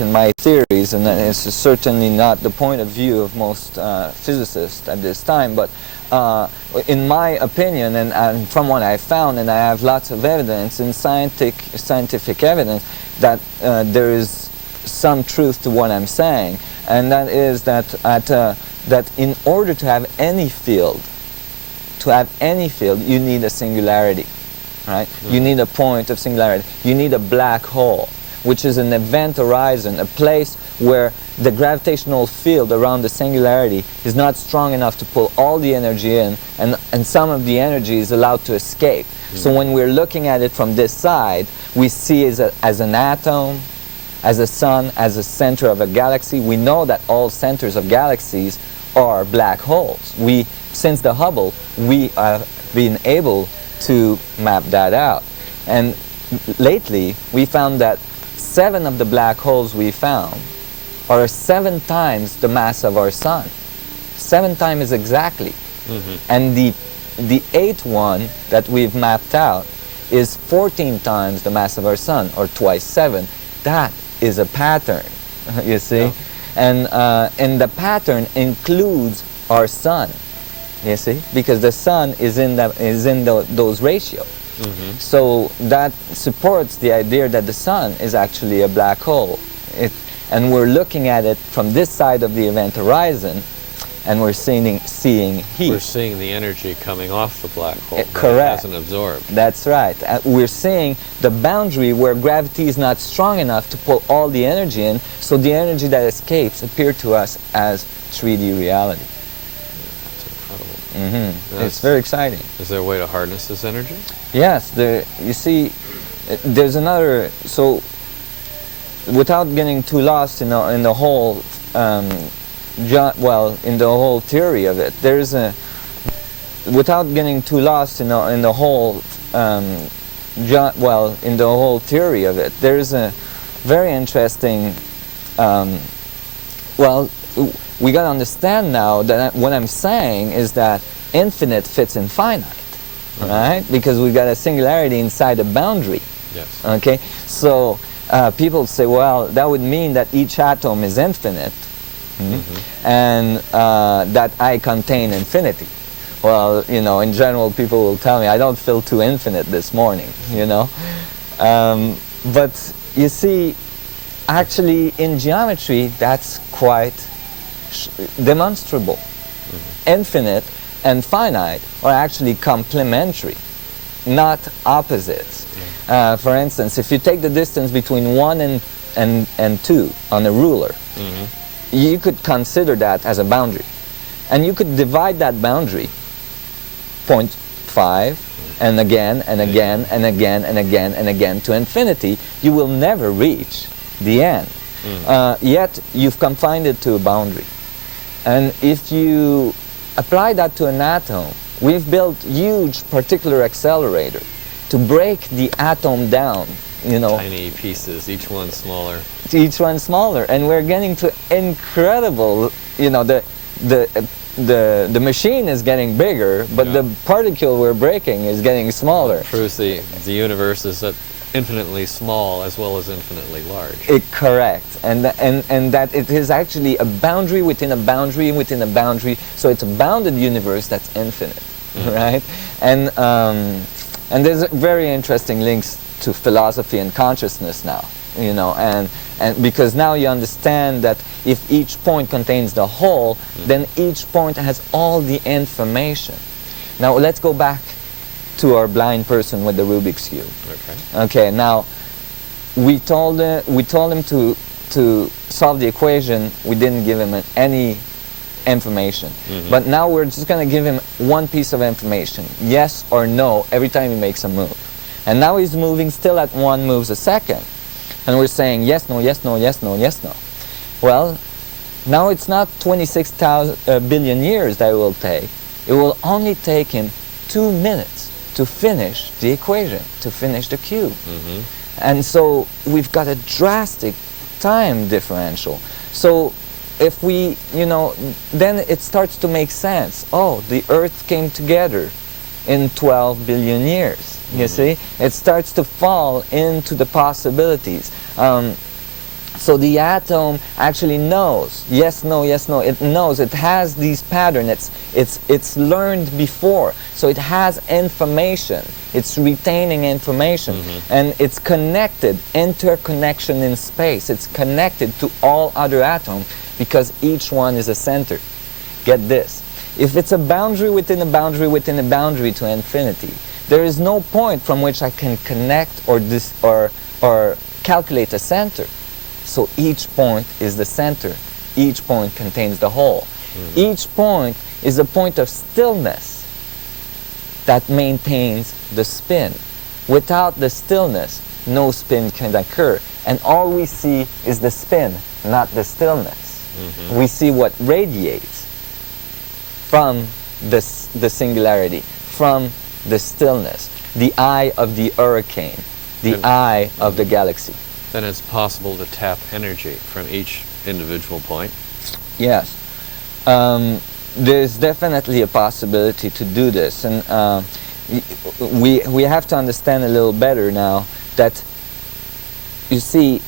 work in my theories, and it's certainly not the point of view of most physicists at this time, but in my opinion, and from what I found, and I have lots of evidence and scientific evidence, that there is some truth to what I'm saying, and that is that that in order to have any field, you need a singularity, right? You need a point of singularity. You need a black hole, which is an event horizon, a place where the gravitational field around the singularity is not strong enough to pull all the energy in, and some of the energy is allowed to escape. So when we're looking at it from this side, we see it as an atom, as a sun, as a center of a galaxy. We know that all centers of galaxies are black holes. Since the Hubble, we have been able to map that out. And lately, we found that 7 of the black holes we found are 7 times the mass of our sun. 7 times exactly. And the 8th one that we've mapped out is 14 times the mass of our sun, or twice 7. That is a pattern, you see? And the pattern includes our sun, you see? Because the sun is in those ratios. So that supports the idea that the sun is actually a black hole. And we're looking at it from this side of the event horizon, and we're seeing heat. We're seeing the energy coming off the black hole. Correct. That hasn't absorbed. That's right. We're seeing the boundary where gravity is not strong enough to pull all the energy in, so the energy that escapes appear to us as 3D reality. That's incredible. It's very exciting. Is there a way to harness this energy? Yes. You see, there's another... So, without getting too lost in the whole... in the whole theory of it, there's a... Without getting too lost in the whole... in the whole theory of it, there's a very interesting... we got to understand now that what I'm saying is that infinite fits in finite, right? Because we've got a singularity inside a boundary. Yes. Okay? So people say, well, that would mean that each atom is infinite, and that I contain infinity. Well, in general, people will tell me, I don't feel too infinite this morning, But you see, actually, in geometry, that's quite demonstrable. Infinite and finite are actually complementary, not opposites. For instance, if you take the distance between 1 and 2 on a ruler, you could consider that as a boundary. And you could divide that boundary 0.5 and again and again and again and again and again to infinity. You will never reach the end. Yet you've confined it to a boundary. And if you apply that to an atom, we've built huge particular accelerator to break the atom down, Tiny pieces, each one smaller. Each one smaller, and we're getting to incredible, the machine is getting bigger, but the particle we're breaking is getting smaller. It proves the universe is infinitely small as well as infinitely large. Correct, and that it is actually a boundary within a boundary within a boundary, so it's a bounded universe that's infinite, right? And there's very interesting links to philosophy and consciousness now, and because now you understand that if each point contains the whole, then each point has all the information. Now let's go back to our blind person with the Rubik's Cube. Okay. Now we told him to solve the equation. We didn't give him any information, but now we're just going to give him one piece of information: yes or no every time he makes a move. And now he's moving still at 1 moves a second, and we're saying yes, no, yes, no, yes, no, yes, no. Well, now it's not 26,000 billion years that it will take. It will only take him 2 minutes to finish the equation, to finish the cube. And so we've got a drastic time differential. So if we, then it starts to make sense. Oh, the Earth came together in 12 billion years, you see? It starts to fall into the possibilities. So the atom actually knows, yes, no, yes, no. It knows. It has these patterns. It's learned before, so it has information. It's retaining information, and it's connected, interconnection in space. It's connected to all other atoms because each one is a center. Get this: if it's a boundary within a boundary within a boundary to infinity, there is no point from which I can connect or calculate a center. So each point is the center. Each point contains the whole. Each point is a point of stillness that maintains the spin. Without the stillness, no spin can occur. And all we see is the spin, not the stillness. We see what radiates from the singularity, from the stillness, the eye of the hurricane, the eye of the galaxy. Then it's possible to tap energy from each individual point. Yes. There's definitely a possibility to do this, and we have to understand a little better now that, you see,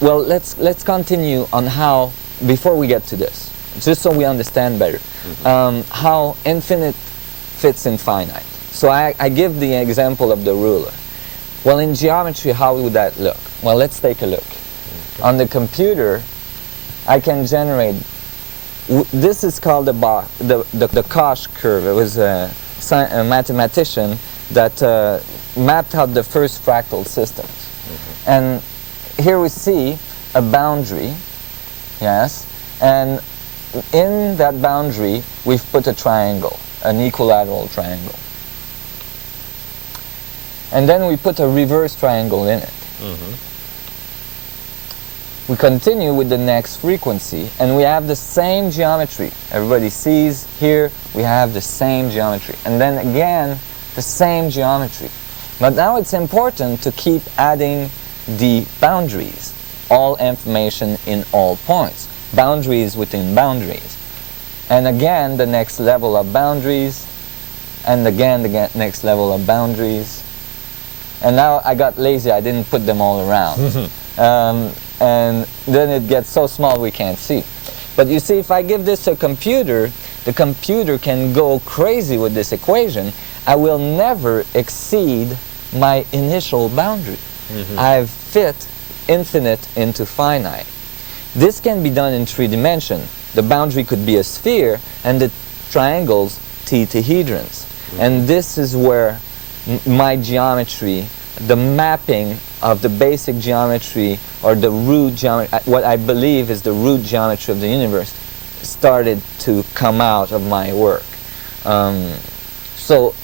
well, let's continue on how, before we get to this, just so we understand better, how infinite fits in finite. So I give the example of the ruler. Well, in geometry, how would that look? Well, let's take a look. On the computer, I can generate, this is called the Koch curve. It was a mathematician that mapped out the first fractal systems. And here we see a boundary, yes, and in that boundary, we've put a triangle, an equilateral triangle. And then we put a reverse triangle in it. We continue with the next frequency, and we have the same geometry. Everybody sees here, we have the same geometry. And then again, the same geometry. But now it's important to keep adding the boundaries, all information in all points, boundaries within boundaries. And again, the next level of boundaries, and again, the next level of boundaries. And now I got lazy, I didn't put them all around. And then it gets so small we can't see. But you see, if I give this to a computer, the computer can go crazy with this equation. I will never exceed my initial boundary. I've fit infinite into finite. This can be done in 3 dimensions. The boundary could be a sphere, and the triangles tetrahedrons. And this is where my geometry, the mapping of the basic geometry, or the root geometry, what I believe is the root geometry of the universe, started to come out of my work. So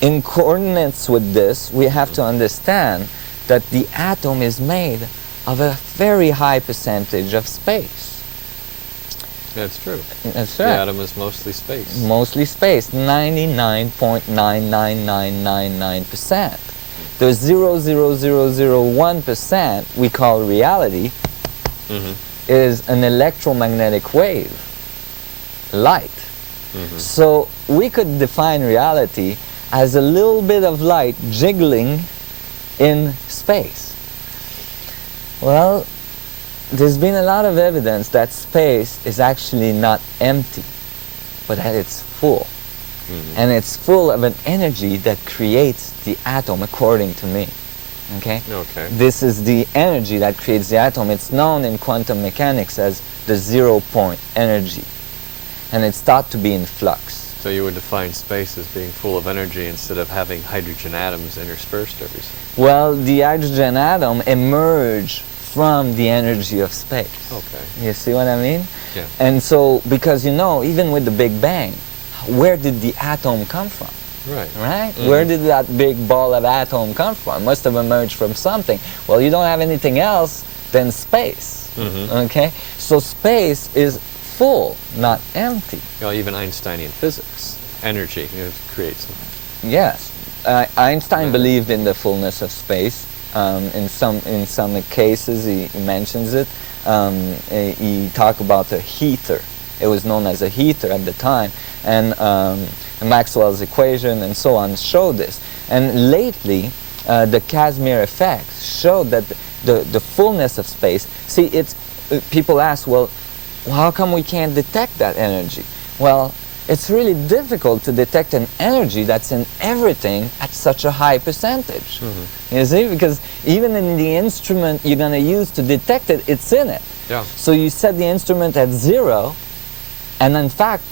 in coordinates with this, we have to understand that the atom is made of a very high percentage of space. That's true. That's The right. atom is mostly space. Mostly space, 99.99999%. The 0.00001% we call reality is an electromagnetic wave, light. So we could define reality as a little bit of light jiggling in space. Well, there's been a lot of evidence that space is actually not empty, but that it's full. And it's full of an energy that creates the atom, according to me. Okay? This is the energy that creates the atom. It's known in quantum mechanics as the 0-point energy. And it's thought to be in flux. So you would define space as being full of energy instead of having hydrogen atoms interspersed every second. Well, the hydrogen atom emerged from the energy of space. You see what I mean? Yeah. And so, because you know, even with the Big Bang, where did the atom come from? Right? Where did that big ball of atom come from? Must have emerged from something. Well, you don't have anything else than space. Okay? So space is full, not empty. Well, even Einsteinian physics, energy creates. Yes. Einstein believed in the fullness of space. In some cases, he mentions it. He talked about a heater. It was known as a heater at the time, and Maxwell's equation and so on showed this. And lately, the Casimir effect showed that the fullness of space. See, it's people ask, well, how come we can't detect that energy? Well, it's really difficult to detect an energy that's in everything at such a high percentage. You see, because even in the instrument you're going to use to detect it, it's in it. Yeah. So you set the instrument at 0, and in fact,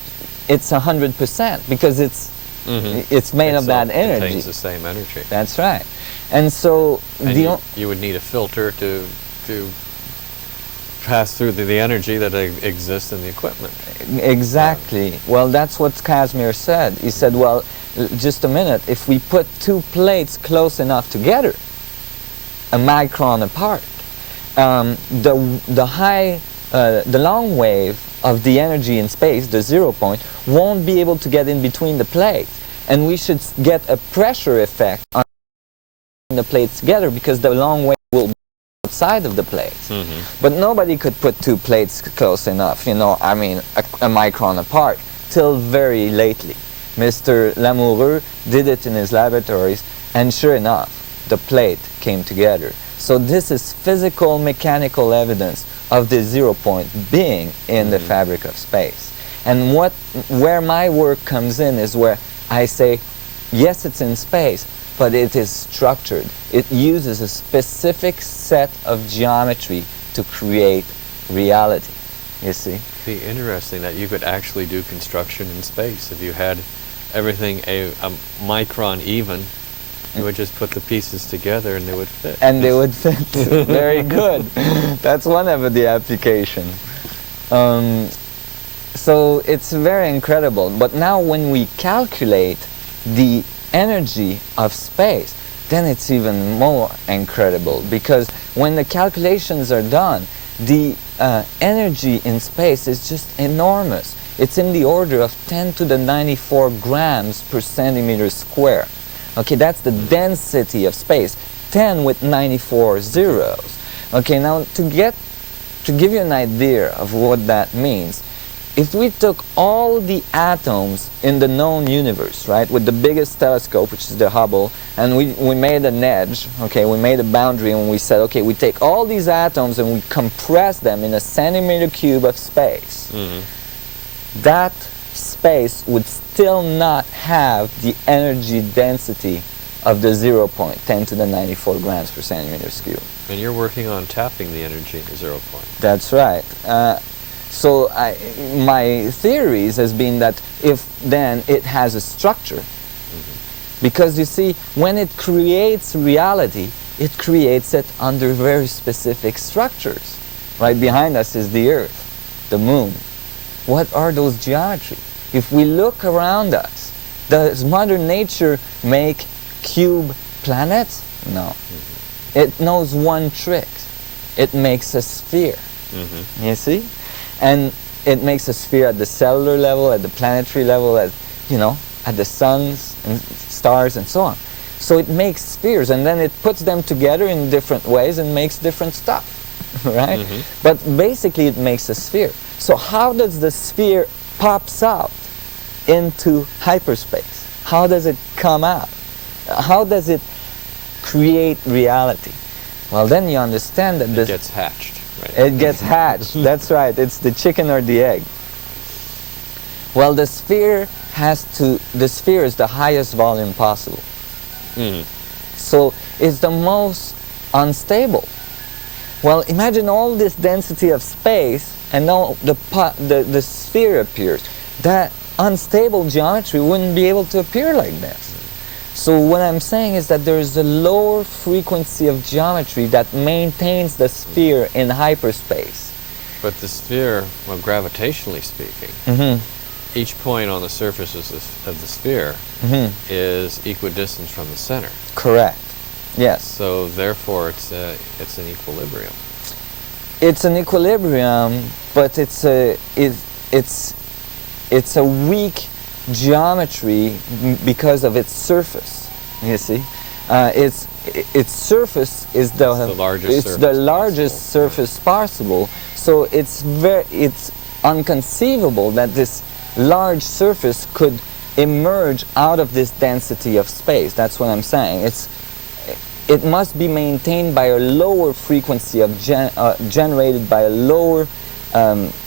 it's 100% because it's made of that energy. Contains the same energy. That's right. And so you would need a filter to pass through the energy that exists in the equipment. Exactly. Well, that's what Casimir said. He said, well, just a minute, if we put two plates close enough together, a micron apart, the long wave of the energy in space, the 0 point, won't be able to get in between the plates. And we should get a pressure effect on the plates together because the long wave will be outside of the plates. But nobody could put two plates close enough, you know, I mean, a micron apart, till very lately. Mr. Lamoureux did it in his laboratories, and sure enough, the plate came together. So this is physical, mechanical evidence of the 0 point being in the fabric of space. And where my work comes in is where I say, yes, it's in space, but it is structured. It uses a specific set of geometry to create reality, you see? It'd be interesting that you could actually do construction in space. If you had everything a micron even, you would just put the pieces together and they would fit. And they would fit. Very good. That's one of the applications. So it's very incredible. But now when we calculate the energy of space, then it's even more incredible, because when the calculations are done, the energy in space is just enormous. It's in the order of 10 to the 94 grams per centimeter square. Okay, that's the density of space, 10 with 94 zeros. Okay, now to give you an idea of what that means, if we took all the atoms in the known universe, right, with the biggest telescope, which is the Hubble, and we made an edge, okay, we made a boundary, and we said, okay, we take all these atoms and we compress them in a centimeter cube of space, that space would still not have the energy density of the 0 point, 10 to the 94 grams per centimeter cube. And you're working on tapping the energy at 0 point. That's right. So my theories has been that if then it has a structure, because you see, when it creates reality, it creates it under very specific structures. Right behind us is the Earth, the Moon. What are those geometry? If we look around us, does Mother Nature make cube planets? No. It knows one trick. It makes a sphere. You see? And it makes a sphere at the cellular level, at the planetary level, at, you know, at the suns and stars and so on. So it makes spheres, and then it puts them together in different ways and makes different stuff, right? But basically it makes a sphere. So how does the sphere pops out into hyperspace? How does it come out? How does it create reality? Well, then you understand that it gets hatched. Right. It gets hatched. That's right. It's the chicken or the egg. Well, the sphere is the highest volume possible. So it's the most unstable. Well, imagine all this density of space, and now the sphere appears. That unstable geometry wouldn't be able to appear like this. So what I'm saying is that there is a lower frequency of geometry that maintains the sphere in hyperspace. But the sphere, well, gravitationally speaking, each point on the surface of the sphere is equidistant from the center. Correct. Yes. So therefore, it's an equilibrium. It's an equilibrium, but it's a weak geometry because of its surface. You see, its surface is the largest surface possible. So it's unconceivable that this large surface could emerge out of this density of space. That's what I'm saying. it must be maintained by a lower frequency of generated by a lower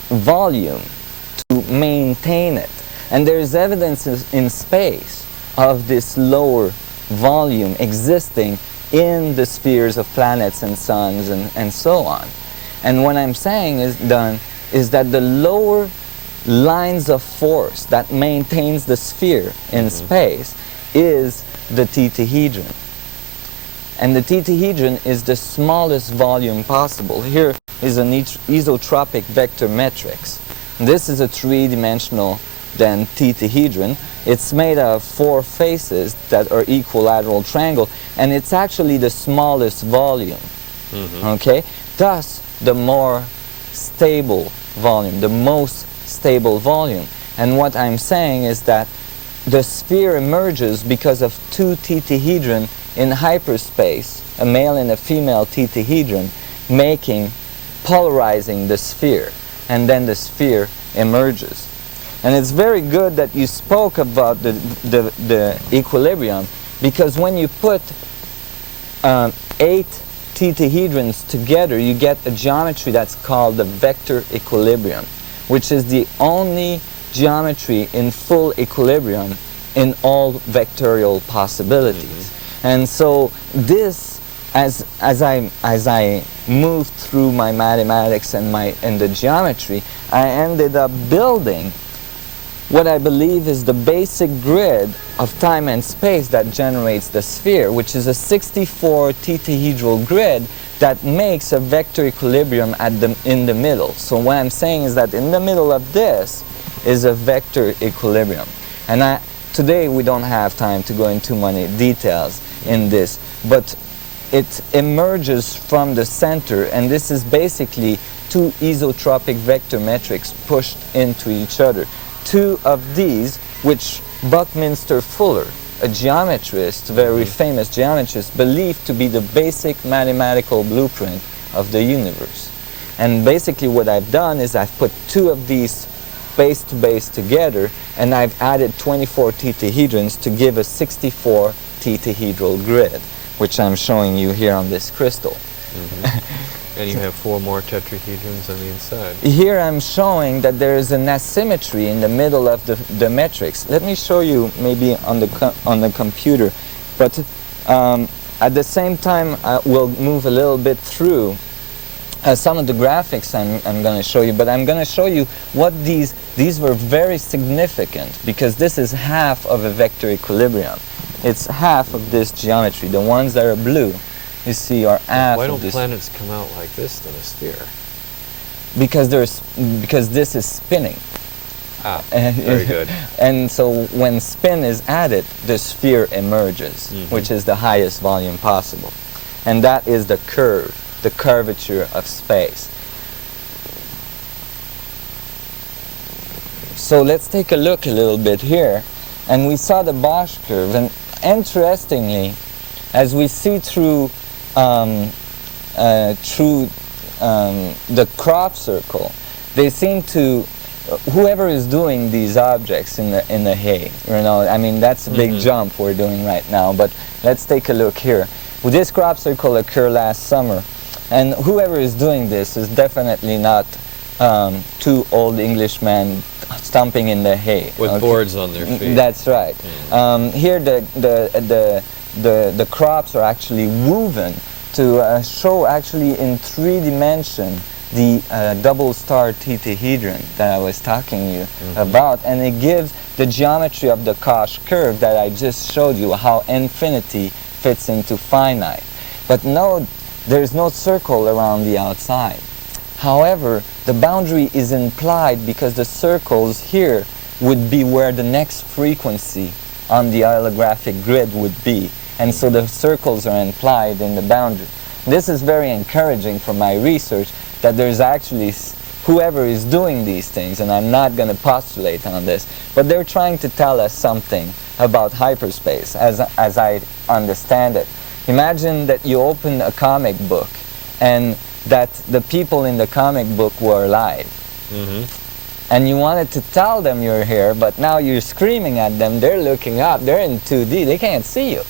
volume to maintain it. And there is evidence in space of this lower volume existing in the spheres of planets and suns and so on. And what I'm saying is that the lower lines of force that maintains the sphere in space is the tetrahedron. And the tetrahedron is the smallest volume possible. Here is an isotropic vector matrix. This is a three-dimensional then tetrahedron. It's made of 4 faces that are equilateral triangle, and it's actually the smallest volume. Okay? Thus, the more stable volume, the most stable volume. And what I'm saying is that the sphere emerges because of 2 tetrahedron in hyperspace, a male and a female tetrahedron, polarizing the sphere, and then the sphere emerges. And it's very good that you spoke about the equilibrium, because when you put 8 tetrahedrons together, you get a geometry that's called the vector equilibrium, which is the only geometry in full equilibrium in all vectorial possibilities. And so this, as I moved through my mathematics and the geometry, I ended up building what I believe is the basic grid of time and space that generates the sphere, which is a 64 tetrahedral grid that makes a vector equilibrium in the middle. So what I'm saying is that in the middle of this is a vector equilibrium. And today we don't have time to go into many details in this, but it emerges from the center, and this is basically 2 isotropic vector metrics pushed into each other. 2 of these, which Buckminster Fuller, a geometrist, very famous geometrist, believed to be the basic mathematical blueprint of the universe. And basically what I've done is I've put 2 of these base to base together, and I've added 24 tetrahedrons to give a 64 tetrahedral grid, which I'm showing you here on this crystal. And you have 4 more tetrahedrons on the inside. Here I'm showing that there is an asymmetry in the middle of the matrix. Let me show you maybe on the computer, but at the same time we'll move a little bit through some of the graphics I'm going to show you, but I'm going to show you what these were very significant, because this is half of a vector equilibrium. It's half of this geometry. The ones that are blue, you see, are half. Why don't of this. planets come out like this than a sphere? Because this is spinning. Ah, very good. And so when spin is added, the sphere emerges, which is the highest volume possible. And that is the curve, the curvature of space. So let's take a look a little bit here. And we saw the Bosch curve, and interestingly, as we see through the crop circle, they seem to, whoever is doing these objects in the hay, I mean, that's a big jump we're doing right now, but let's take a look here. Well, this crop circle occurred last summer, and whoever is doing this is definitely not 2 old Englishmen stomping in the hay. With boards on their feet. That's right. Here the crops are actually woven to show actually in 3 dimensions the double star tetrahedron that I was talking to you about, and it gives the geometry of the Koch curve that I just showed you, how infinity fits into finite. But no, there's no circle around the outside. However, the boundary is implied because the circles here would be where the next frequency on the holographic grid would be. And so the circles are implied in the boundary. This is very encouraging for my research, that there's actually whoever is doing these things, and I'm not going to postulate on this, but they're trying to tell us something about hyperspace, as I understand it. Imagine that you open a comic book and that the people in the comic book were alive. And you wanted to tell them you're here, but now you're screaming at them, they're looking up, they're in 2D, they can't see you.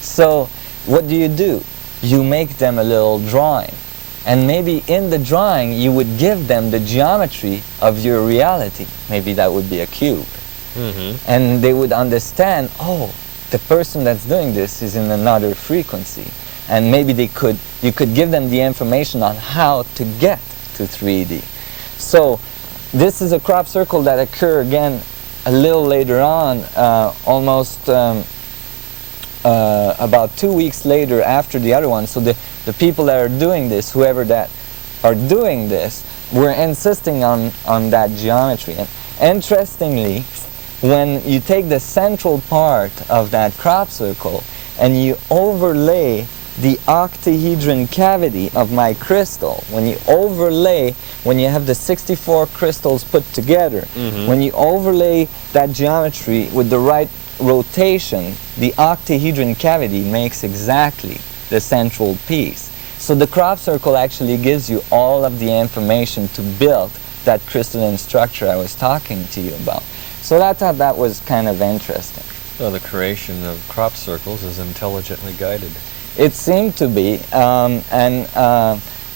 So what do? You make them a little drawing. And maybe in the drawing you would give them the geometry of your reality. Maybe that would be a cube. And they would understand, oh, the person that's doing this is in another frequency. And maybe you could give them the information on how to get to 3D. So this is a crop circle that occurs again a little later on, almost about 2 weeks later after the other one. So the people that are doing this, whoever that are doing this, were insisting on that geometry. And interestingly, when you take the central part of that crop circle and you overlay the octahedron cavity of my crystal, when you have the 64 crystals put together, when you overlay that geometry with the right rotation, the octahedron cavity makes exactly the central piece. So the crop circle actually gives you all of the information to build that crystalline structure I was talking to you about. So I thought that was kind of interesting. So the creation of crop circles is intelligently guided. It seemed to be,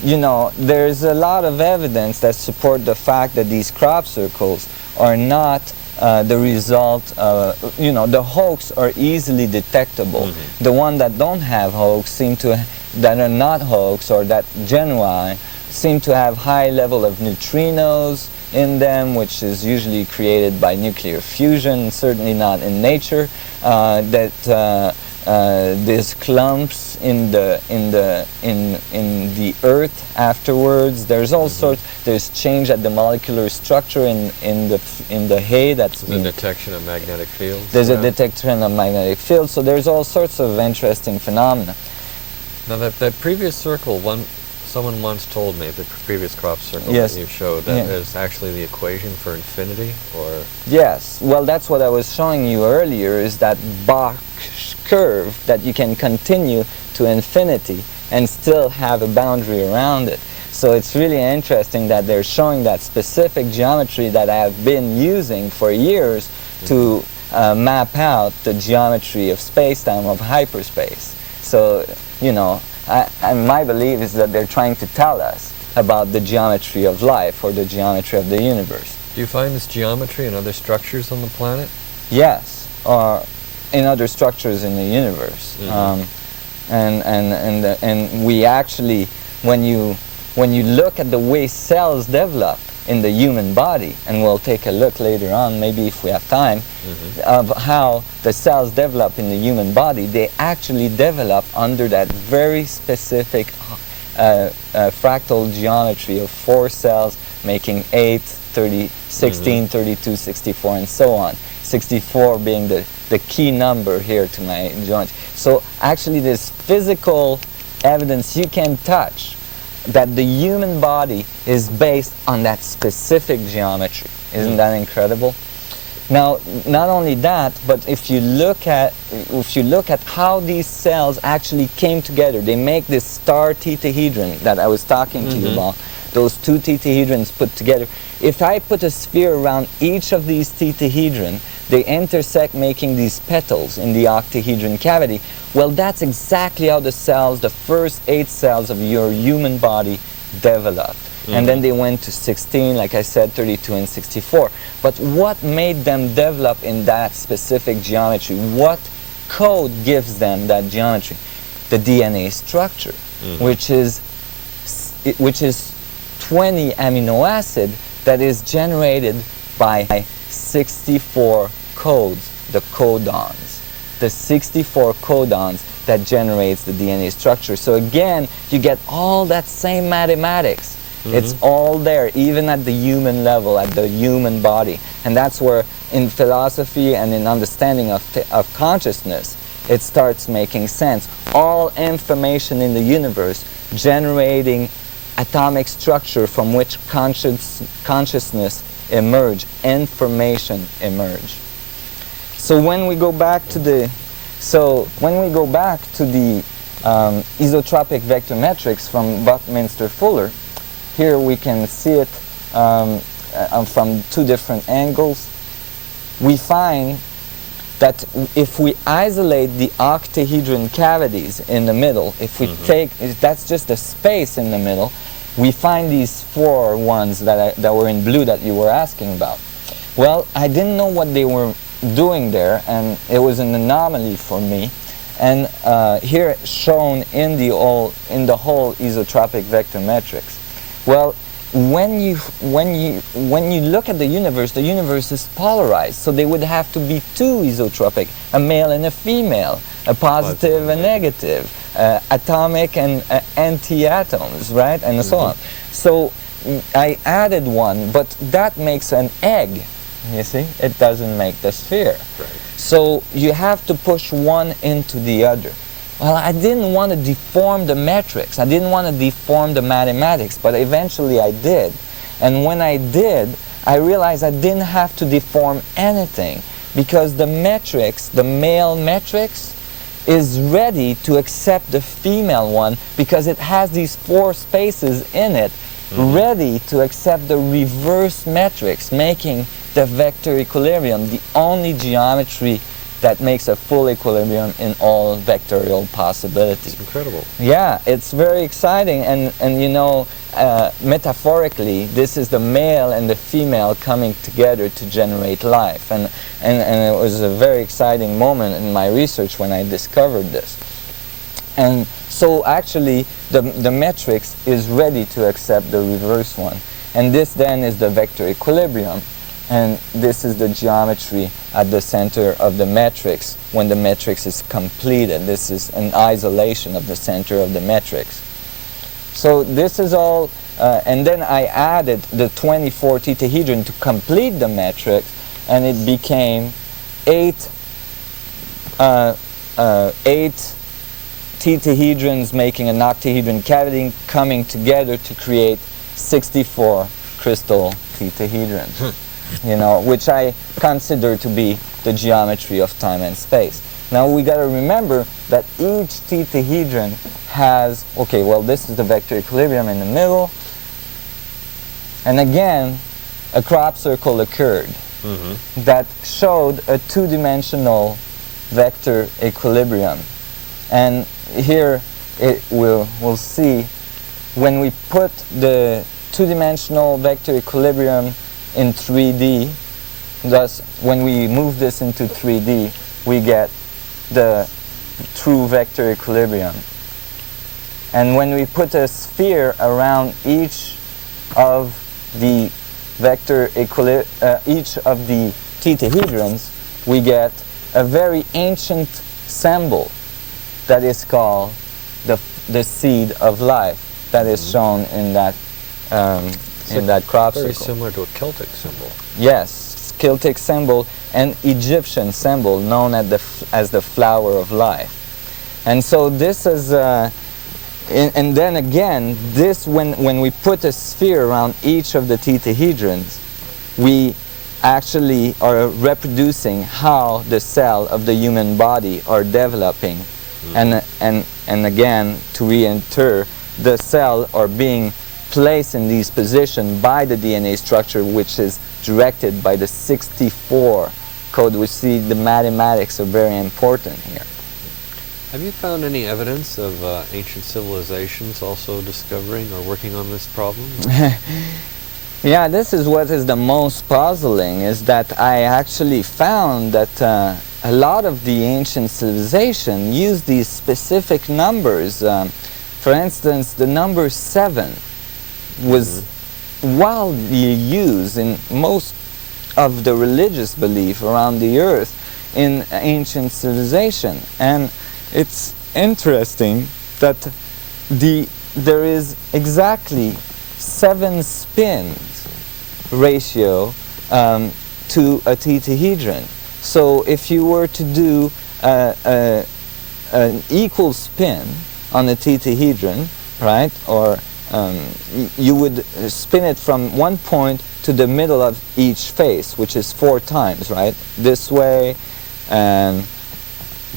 you know, there's a lot of evidence that support the fact that these crop circles are not the result, you know, the hoax are easily detectable. The one that don't have hoax that are not hoax or that genuine seem to have high level of neutrinos in them, which is usually created by nuclear fusion, certainly not in nature. There's clumps in the earth afterwards. There's all sorts. There's change at the molecular structure in the hay. That's the detection of magnetic fields. There's a detection of magnetic fields. So there's all sorts of interesting phenomena. Now that previous circle, someone once told me, the previous crop circle yes. that you showed, that is actually the equation for infinity, or? Yes. Well, that's what I was showing you earlier, is that Bach curve that you can continue to infinity and still have a boundary around it. So it's really interesting that they're showing that specific geometry that I have been using for years to map out the geometry of space-time, of hyperspace. So, you know, my belief is that they're trying to tell us about the geometry of life or the geometry of the universe. Do you find this geometry in other structures on the planet? Yes, or in other structures in the universe. And we actually, when you look at the way cells develop in the human body, and we'll take a look later on, maybe if we have time, of how the cells develop in the human body, they actually develop under that very specific fractal geometry of 4 cells making 8, 30, 16, 32, 64, and so on. 64 being the key number here to my geometry. So actually there's physical evidence you can touch that the human body is based on that specific geometry. Isn't that incredible? Now, not only that, but if you look at how these cells actually came together, they make this star tetahedron that I was talking to you about. Those 2 tetahedrons put together. If I put a sphere around each of these tetahedron, they intersect making these petals in the octahedron cavity. Well, that's exactly how the cells, the first 8 cells of your human body developed. And then they went to 16, like I said, 32 and 64. But what made them develop in that specific geometry? What code gives them that geometry? The DNA structure, which is 20 amino acid that is generated by 64 codes, the codons. The 64 codons that generates the DNA structure. So again, you get all that same mathematics. It's all there, even at the human level, at the human body. And that's where, in philosophy and in understanding of consciousness, it starts making sense. All information in the universe generating atomic structure from which consciousness emerge, information emerge. So when we go back to the isotropic vector metrics from Buckminster-Fuller, here we can see it from 2 different angles. We find that if we isolate the octahedron cavities in the middle, if we that's just the space in the middle, we find these 4 ones that were in blue that you were asking about. Well, I didn't know what they were doing there, and it was an anomaly for me. And here shown in the whole isotropic vector matrix. Well, when you look at the universe is polarized, so they would have to be 2 isotropic, a male and a female, a positive and negative, atomic and anti-atoms, right, and so on. So I added one, but that makes an egg. You see, it doesn't make the sphere. Right. So you have to push one into the other. Well, I didn't want to deform the metrics. I didn't want to deform the mathematics, but eventually I did. And when I did, I realized I didn't have to deform anything, because the metrics, the male metrics, is ready to accept the female one, because it has these 4 spaces in it, ready to accept the reverse metrics, making the vector equilibrium the only geometry that makes a full equilibrium in all vectorial possibilities. It's incredible. Yeah, it's very exciting, and you know, metaphorically, this is the male and the female coming together to generate life, and it was a very exciting moment in my research when I discovered this. And so actually, the matrix is ready to accept the reverse one, and this then is the vector equilibrium. And this is the geometry at the center of the matrix when the matrix is completed. This is an isolation of the center of the matrix. So this is all, and then I added the 24 tetrahedron to complete the matrix, and it became 8 tetrahedrons making an octahedron cavity coming together to create 64 crystal tetrahedrons. You know, which I consider to be the geometry of time and space. Now we got to remember that each tetrahedron has, okay, well, this is the vector equilibrium in the middle, and again a crop circle occurred that showed a 2-dimensional vector equilibrium. And here we'll see when we put the 2-dimensional vector equilibrium in 3D, thus when we move this into 3D, we get the true vector equilibrium. And when we put a sphere around each of the each of the tetrahedrons, we get a very ancient symbol that is called the seed of life, that is shown in that in that crop circle. Very similar to a Celtic symbol. Yes, Celtic symbol and Egyptian symbol known as the flower of life. And so this is, and then again, this when we put a sphere around each of the tetrahedrons, we actually are reproducing how the cell of the human body are developing. And again, to reinter, the cell are being placed in these positions by the DNA structure, which is directed by the 64 code. We see the mathematics are very important here. Have you found any evidence of ancient civilizations also discovering or working on this problem? Yeah, this is what is the most puzzling, is that I actually found that a lot of the ancient civilization used these specific numbers. For instance, the number 7 was widely used in most of the religious belief around the earth in ancient civilization. And it's interesting that there is exactly 7 spins ratio to a tetrahedron. So if you were to do an equal spin on a tetrahedron, right, or you would spin it from one point to the middle of each face, which is 4 times, right? This way, and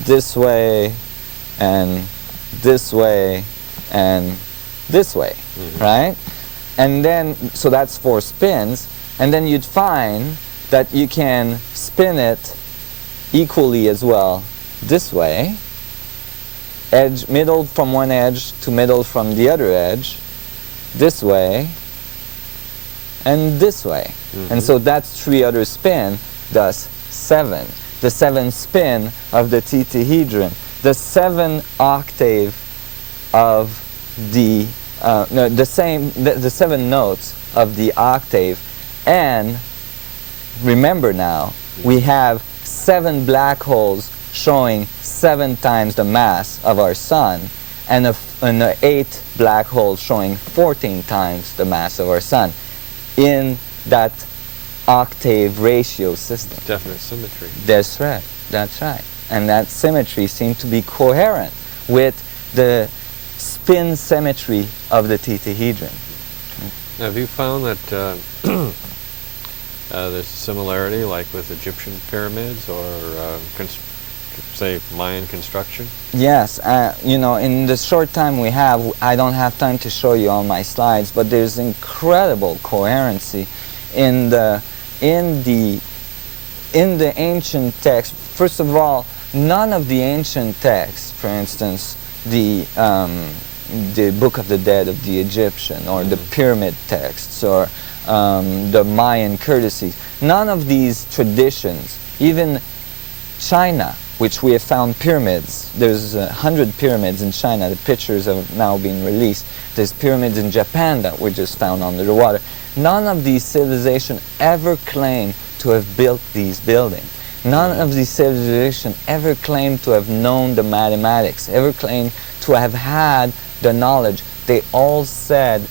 this way, and this way, and this way, right? And then, so that's 4 spins, and then you'd find that you can spin it equally as well this way, edge, middle from one edge to middle from the other edge, this way, and this way. And so that's 3 other spin, thus 7. The 7 spin of the tetrahedron, the 7 octave of the no, the 7 notes of the octave. And remember now, we have 7 black holes showing 7 times the mass of our sun, and an 8 black holes showing 14 times the mass of our sun in that octave ratio system. Definite symmetry. That's right. That's right. And that symmetry seems to be coherent with the spin symmetry of the tetrahedron. Now, have you found that there's a similarity, like with Egyptian pyramids or, say, Mayan construction? Yes. You know, in the short time we have, I don't have time to show you all my slides, but there's incredible coherency in the ancient text. First of all, none of the ancient texts, for instance, the Book of the Dead of the Egyptian, or the pyramid texts, or the Mayan codices, none of these traditions, even China, which we have found pyramids, there's 100 pyramids in China, the pictures have now been released. There's pyramids in Japan that were just found under the water. None of these civilizations ever claim to have built these buildings. None of these civilizations ever claimed to have known the mathematics, ever claimed to have had the knowledge. They all said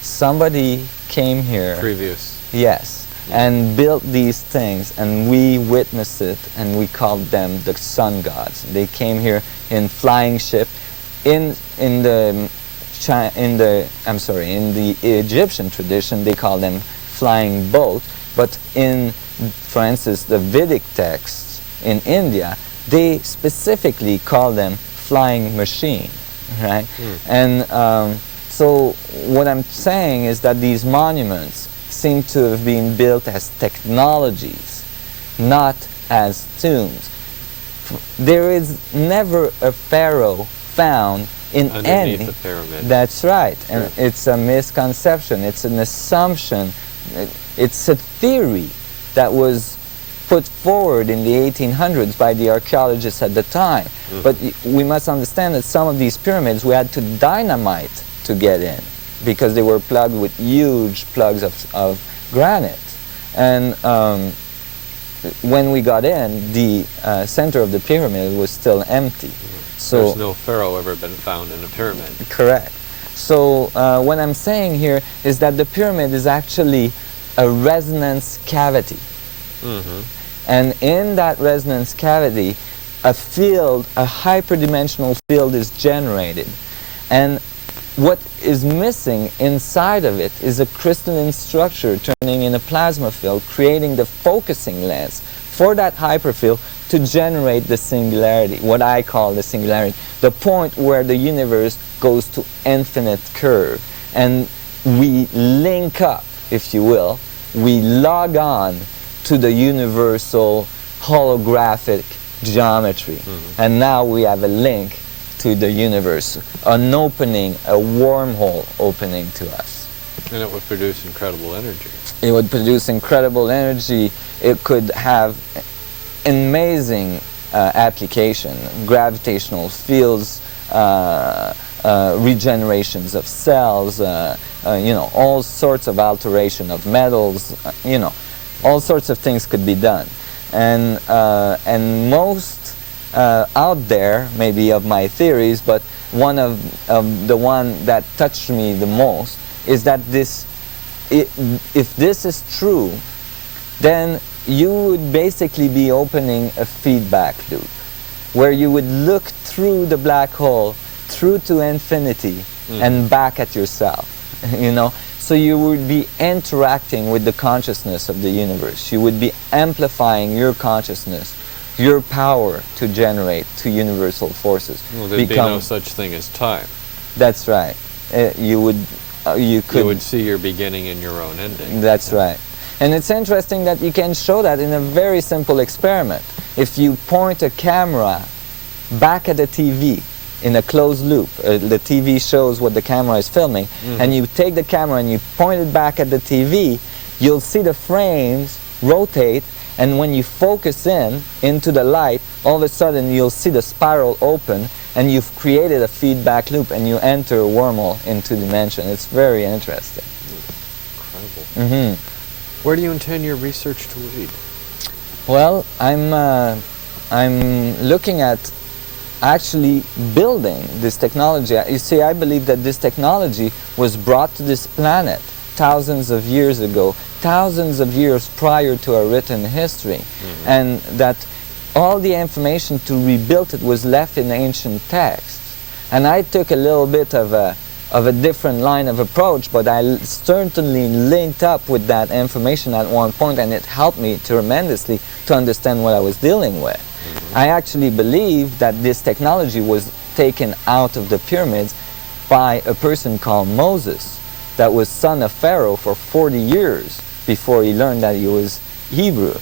somebody came here. Previous. Yes, and built these things, and we witnessed it, and we called them the sun gods. They came here in flying ship. In the Egyptian tradition, they call them flying boat. But in, for instance, the Vedic texts in India, they specifically call them flying machine, right? And so what I'm saying is that these monuments seem to have been built as technologies, not as tombs. There is never a pharaoh found in Underneath any. the pyramid. That's right, Sure. and it's a misconception. It's an assumption. It's a theory that was put forward in the 1800s by the archaeologists at the time. But we must understand that some of these pyramids we had to dynamite to get in, because they were plugged with huge plugs of granite. And when we got in, the center of the pyramid was still empty. So there's no pharaoh ever been found in a pyramid. correct. So what I'm saying here is that the pyramid is actually a resonance cavity. And in that resonance cavity, a field, a hyperdimensional field is generated. And what is missing inside of it is a crystalline structure turning in a plasma field, creating the focusing lens for that hyperfield to generate the singularity, what I call the singularity, the point where the universe goes to infinite curve. And we link up, if you will, we log on to the universal holographic geometry. And now we have a link to the universe, an opening, a wormhole opening to us. And it would produce incredible energy. It would produce incredible energy. It could have amazing application, gravitational fields, regenerations of cells, you know, all sorts of alteration of metals, you know, all sorts of things could be done. And most out there, maybe of my theories, but one of the one that touched me the most is that if this is true, then you would basically be opening a feedback loop where you would look through the black hole, through to infinity, and back at yourself, you know? So you would be interacting with the consciousness of the universe. You would be amplifying your consciousness, your power to generate to universal forces. Well, there'd be no such thing as time. That's right. You would see your beginning and your own ending. That's right. And it's interesting that you can show that in a very simple experiment. If you point a camera back at the TV in a closed loop, the TV shows what the camera is filming, and you take the camera and you point it back at the TV, you'll see the frames rotate, and when you focus into the light, all of a sudden you'll see the spiral open, and you've created a feedback loop, and you enter a wormhole into dimension. It's very interesting. Incredible. Where do you intend your research to lead? Well, I'm looking at actually building this technology. You see, I believe that this technology was brought to this planet thousands of years ago, thousands of years prior to our written history, and that all the information to rebuild it was left in ancient texts. And I took a little bit of a different line of approach, but I certainly linked up with that information at one point, and it helped me tremendously to understand what I was dealing with. I actually believe that this technology was taken out of the pyramids by a person called Moses, that was son of Pharaoh for 40 years before he learned that he was Hebrew.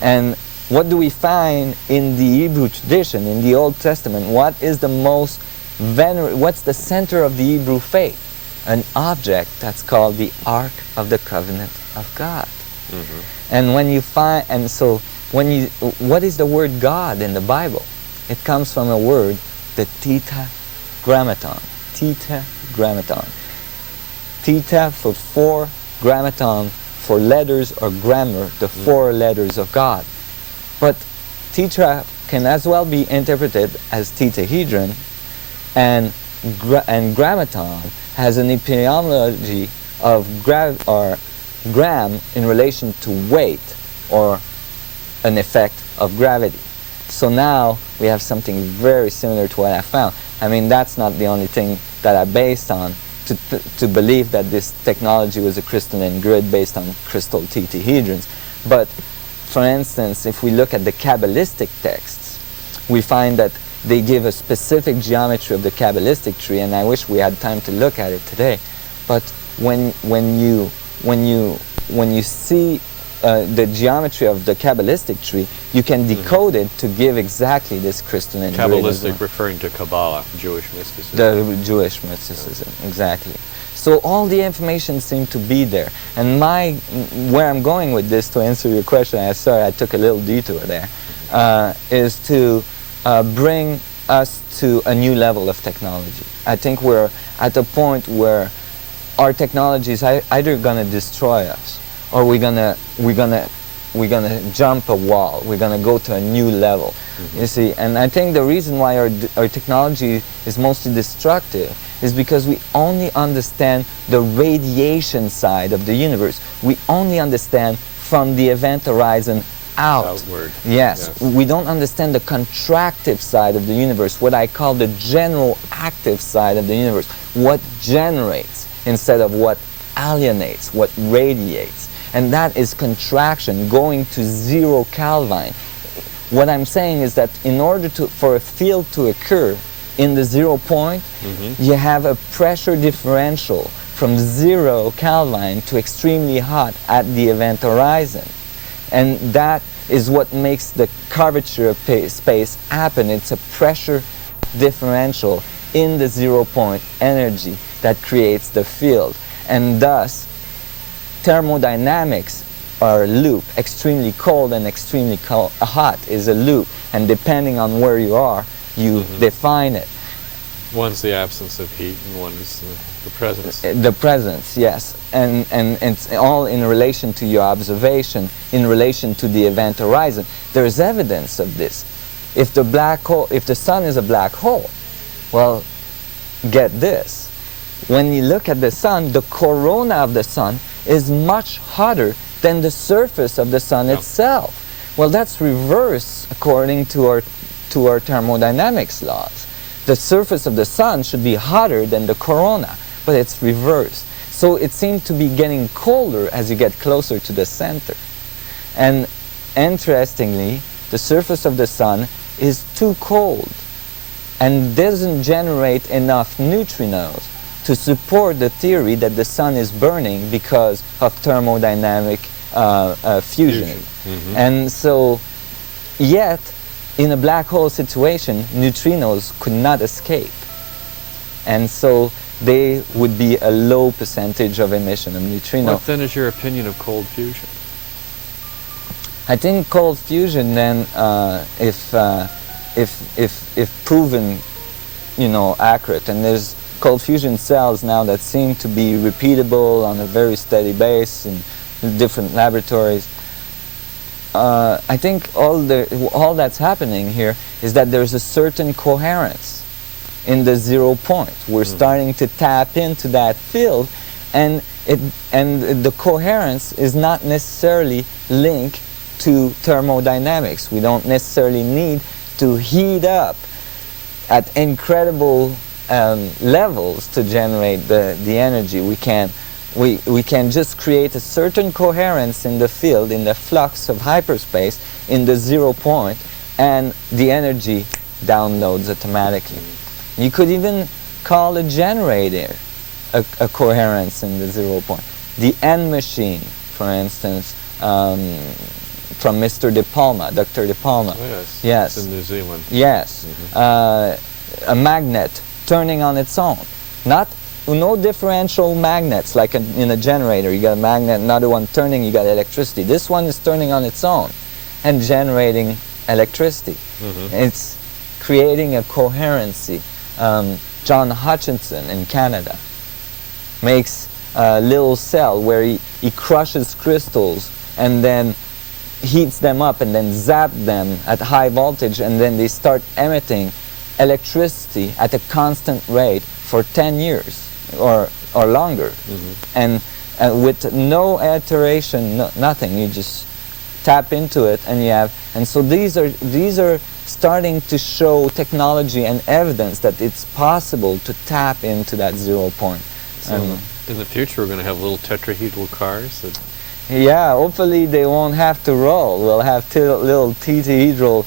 And what do we find in the Hebrew tradition, in the Old Testament? What is the most what's the center of the Hebrew faith? An object that's called the Ark of the Covenant of God. And when you find, and so what is the word God in the Bible? It comes from a word, the tetragrammaton. Tetragrammaton. Theta for four, grammaton for letters or grammar, the four letters of God. But tetra can as well be interpreted as tetrahedron, and grammaton has an etymology of gram in relation to weight or an effect of gravity. So now we have something very similar to what I found. I mean, that's not the only thing that I based on to believe that this technology was a crystalline grid based on crystal tetrahedrons. But for instance, if we look at the Kabbalistic texts, we find that they give a specific geometry of the Kabbalistic tree, and I wish we had time to look at it today. But when you see the geometry of the Kabbalistic tree, you can decode it to give exactly this crystalline grid. Kabbalistic referring to Kabbalah, Jewish mysticism. The Jewish mysticism, exactly. So all the information seemed to be there. And where I'm going with this, to answer your question, I'm sorry I took a little detour there, is to bring us to a new level of technology. I think we're at a point where our technology is either going to destroy us, or we're gonna jump a wall. We're gonna go to a new level. You see, and I think the reason why our technology is mostly destructive is because we only understand the radiation side of the universe. We only understand from the event horizon outward. Yes, we don't understand the contractive side of the universe, what I call the general active side of the universe, what generates instead of what alienates, what radiates. And that is contraction, going to 0 Kelvin. What I'm saying is that in order for a field to occur in the 0 point, you have a pressure differential from 0 Kelvin to extremely hot at the event horizon. And that is what makes the curvature of space happen. It's a pressure differential in the 0 point energy that creates the field. And thus, thermodynamics are a loop. Extremely cold and extremely hot is a loop. And depending on where you are, you define it. One's the absence of heat and one is the presence. The presence, yes. And it's all in relation to your observation, in relation to the event horizon. There's evidence of this. If the sun is a black hole, well, get this. When you look at the sun, the corona of the sun is much hotter than the surface of the sun itself. Well, that's reverse according to our thermodynamics laws. The surface of the sun should be hotter than the corona, but it's reversed. So it seems to be getting colder as you get closer to the center. And interestingly, the surface of the sun is too cold and doesn't generate enough neutrinos to support the theory that the sun is burning because of thermodynamic fusion. And so yet, in a black hole situation, neutrinos could not escape. And so they would be a low percentage of emission of neutrino. What then is your opinion of cold fusion? I think cold fusion then, if proven, accurate, and there's cold fusion cells now that seem to be repeatable on a very steady base in different laboratories. I think all that's happening here is that there's a certain coherence in the 0 point. We're starting to tap into that field, and the coherence is not necessarily linked to thermodynamics. We don't necessarily need to heat up at incredible levels to generate the energy. We can just create a certain coherence in the field, in the flux of hyperspace, in the 0 point, and the energy downloads automatically. You could even call a generator a coherence in the 0 point. The N machine, for instance, from Mr. De Palma, Dr. De Palma. Oh, yes. Yes. It's in New Zealand. Yes. A magnet turning on its own. No differential magnets like in a generator. You got a magnet, another one turning, you got electricity. This one is turning on its own and generating electricity. It's creating a coherency. John Hutchinson in Canada makes a little cell where he crushes crystals and then heats them up and then zap them at high voltage, and then they start emitting electricity at a constant rate for 10 years or longer. And with no iteration, nothing. You just tap into it and you have, and so these are starting to show technology and evidence that it's possible to tap into that 0 point. So in the future we're going to have little tetrahedral cars that... Yeah, hopefully they won't have to roll. We'll have little tetrahedral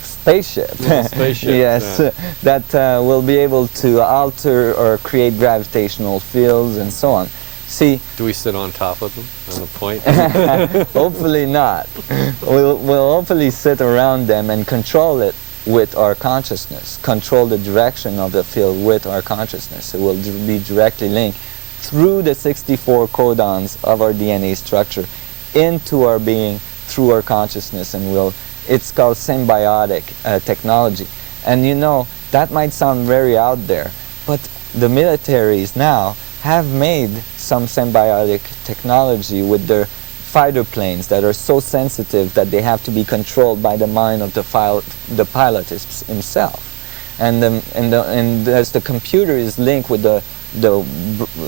spaceship. Spaceship. Yes, that will be able to alter or create gravitational fields and so on. See, do we sit on top of them on the point? Hopefully not. We'll hopefully sit around them and control it with our consciousness, control the direction of the field with our consciousness. It will be directly linked through the 64 codons of our DNA structure into our being through our consciousness, and it's called symbiotic technology. And that might sound very out there, but the militaries now have made some symbiotic technology with their fighter planes that are so sensitive that they have to be controlled by the mind of the pilot himself. And as the computer is linked with the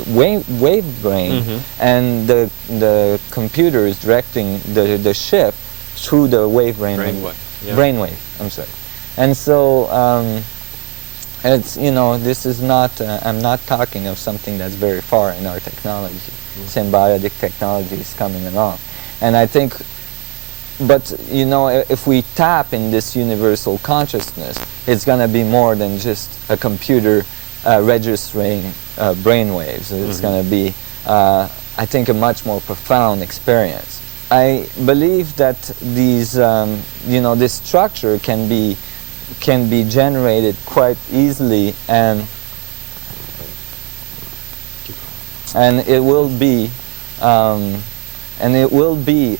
wave brain, and the computer is directing the ship through the wave brain. Brainwave, I'm sorry. And so it's, this is not, I'm not talking of something that's very far in our technology. Symbiotic technology is coming along. And I think, but if we tap in this universal consciousness, it's going to be more than just a computer registering brainwaves. It's going to be, I think, a much more profound experience. I believe that these, this structure can be generated quite easily, and it will be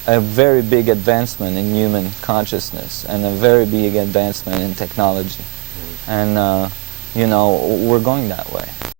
a very big advancement in human consciousness and a very big advancement in technology, and we're going that way.